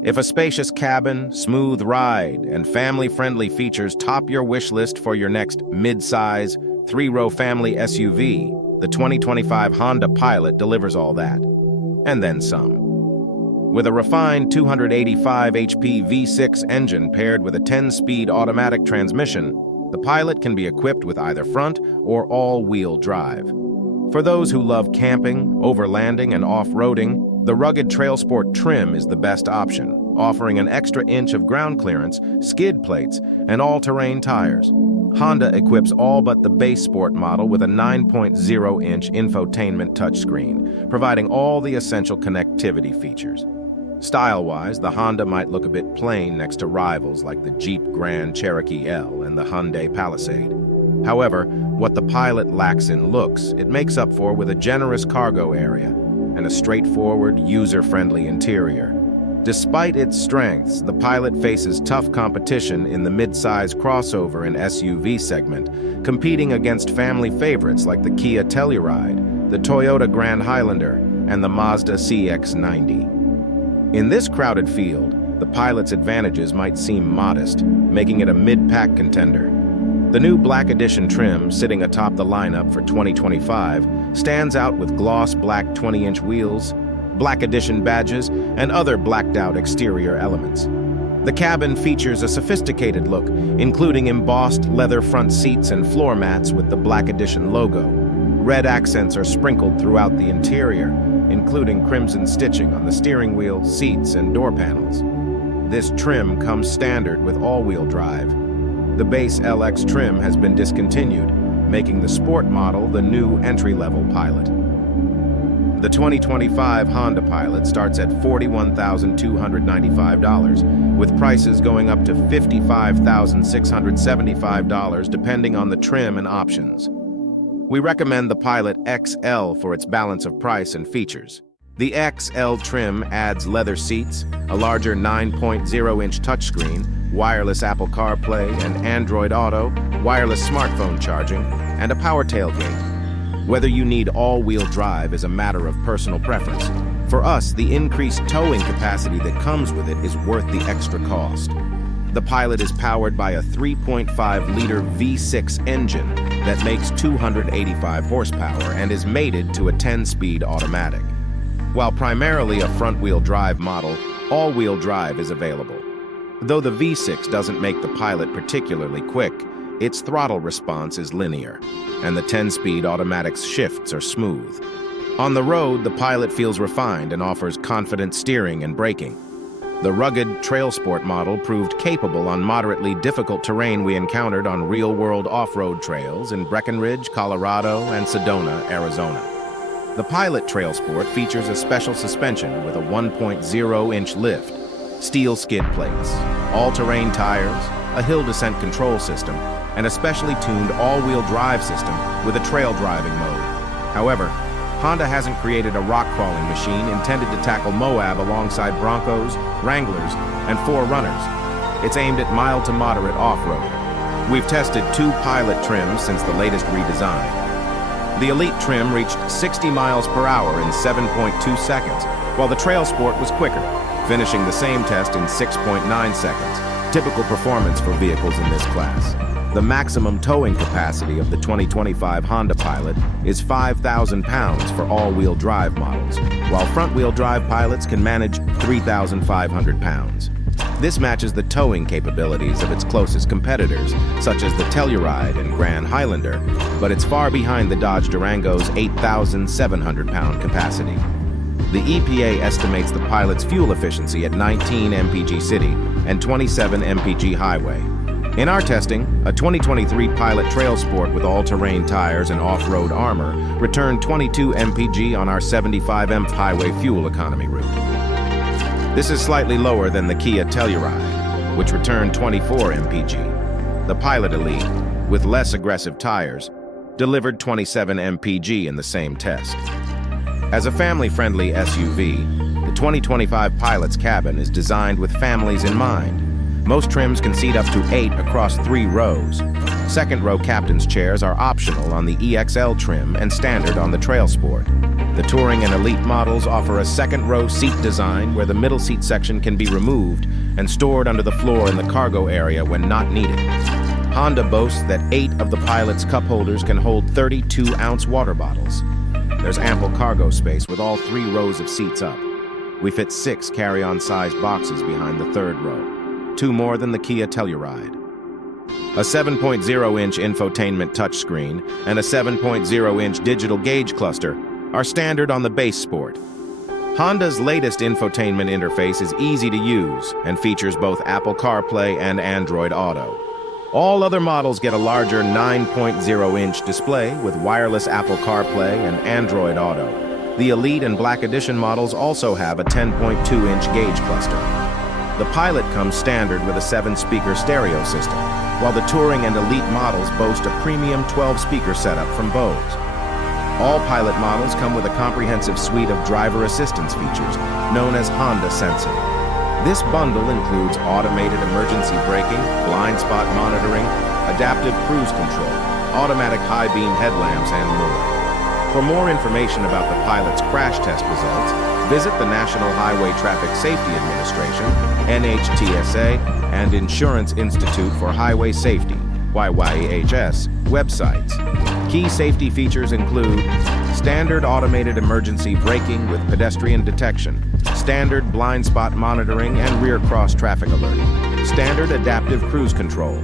If a spacious cabin, smooth ride, and family-friendly features top your wish list for your next mid-size, three-row family SUV, the 2025 Honda Pilot delivers all that, and then some. With a refined 285 HP V6 engine paired with a 10-speed automatic transmission, the Pilot can be equipped with either front or all-wheel drive. For those who love camping, overlanding, and off-roading, the rugged TrailSport trim is the best option, offering an extra inch of ground clearance, skid plates, and all-terrain tires. Honda equips all but the base Sport model with a 9.0-inch infotainment touchscreen, providing all the essential connectivity features. Style-wise, the Honda might look a bit plain next to rivals like the Jeep Grand Cherokee L and the Hyundai Palisade. However, what the Pilot lacks in looks, it makes up for with a generous cargo area and a straightforward, user-friendly interior. Despite its strengths, the Pilot faces tough competition in the mid-size crossover and SUV segment, competing against family favorites like the Kia Telluride, the Toyota Grand Highlander, and the Mazda CX-90. In this crowded field, the Pilot's advantages might seem modest, making it a mid-pack contender. The new Black Edition trim, sitting atop the lineup for 2025, stands out with gloss black 20-inch wheels, Black Edition badges, and other blacked-out exterior elements. The cabin features a sophisticated look, including embossed leather front seats and floor mats with the Black Edition logo. Red accents are sprinkled throughout the interior, including crimson stitching on the steering wheel, seats, and door panels. This trim comes standard with all-wheel drive. The base LX trim has been discontinued, making the Sport model the new entry-level Pilot. The 2025 Honda Pilot starts at $41,295, with prices going up to $55,675 depending on the trim and options. We recommend the Pilot XL for its balance of price and features. The XL trim adds leather seats, a larger 9.0-inch touchscreen, wireless Apple CarPlay and Android Auto, wireless smartphone charging, and a power tailgate. Whether you need all-wheel drive is a matter of personal preference. For us, the increased towing capacity that comes with it is worth the extra cost. The Pilot is powered by a 3.5-liter V6 engine that makes 285 horsepower and is mated to a 10-speed automatic. While primarily a front-wheel drive model, all-wheel drive is available. Though the V6 doesn't make the Pilot particularly quick, its throttle response is linear, and the 10-speed automatic's shifts are smooth. On the road, the Pilot feels refined and offers confident steering and braking. The rugged TrailSport model proved capable on moderately difficult terrain we encountered on real-world off-road trails in Breckenridge, Colorado, and Sedona, Arizona. The Pilot TrailSport features a special suspension with a 1.0-inch lift, steel skid plates, all-terrain tires, a hill descent control system, and a specially tuned all-wheel drive system with a trail driving mode. However, Honda hasn't created a rock-crawling machine intended to tackle Moab alongside Broncos, Wranglers, and 4Runners. It's aimed at mild to moderate off-road. We've tested 2 Pilot trims since the latest redesign. The Elite trim reached 60 miles per hour in 7.2 seconds, while the TrailSport was quicker, finishing the same test in 6.9 seconds, typical performance for vehicles in this class. The maximum towing capacity of the 2025 Honda Pilot is 5,000 pounds for all-wheel drive models, while front-wheel drive Pilots can manage 3,500 pounds. This matches the towing capabilities of its closest competitors, such as the Telluride and Grand Highlander, but it's far behind the Dodge Durango's 8,700-pound capacity. The EPA estimates the Pilot's fuel efficiency at 19 mpg city and 27 mpg highway. In our testing, a 2023 Pilot TrailSport with all-terrain tires and off-road armor returned 22 mpg on our 75 highway fuel economy route. This is slightly lower than the Kia Telluride, which returned 24 mpg. The Pilot Elite, with less aggressive tires, delivered 27 mpg in the same test. As a family-friendly SUV, the 2025 Pilot's cabin is designed with families in mind. Most trims can seat up to 8 across 3 rows. Second-row captain's chairs are optional on the EXL trim and standard on the TrailSport. The Touring and Elite models offer a second-row seat design where the middle seat section can be removed and stored under the floor in the cargo area when not needed. Honda boasts that 8 of the Pilot's cup holders can hold 32-ounce water bottles. There's ample cargo space with all 3 rows of seats up. We fit 6 carry-on sized boxes behind the 3rd row, 2 more than the Kia Telluride. A 7.0-inch infotainment touchscreen and a 7.0-inch digital gauge cluster are standard on the base Sport. Honda's latest infotainment interface is easy to use and features both Apple CarPlay and Android Auto. All other models get a larger 9.0-inch display with wireless Apple CarPlay and Android Auto. The Elite and Black Edition models also have a 10.2-inch gauge cluster. The Pilot comes standard with a 7-speaker stereo system, while the Touring and Elite models boast a premium 12-speaker setup from Bose. All Pilot models come with a comprehensive suite of driver assistance features, known as Honda Sensing. This bundle includes automated emergency braking, blind spot monitoring, adaptive cruise control, automatic high-beam headlamps, and more. For more information about the Pilot's crash test results, visit the National Highway Traffic Safety Administration, NHTSA, and Insurance Institute for Highway Safety, YYEHS, websites. Key safety features include standard automated emergency braking with pedestrian detection, standard blind spot monitoring and rear cross traffic alert, standard adaptive cruise control,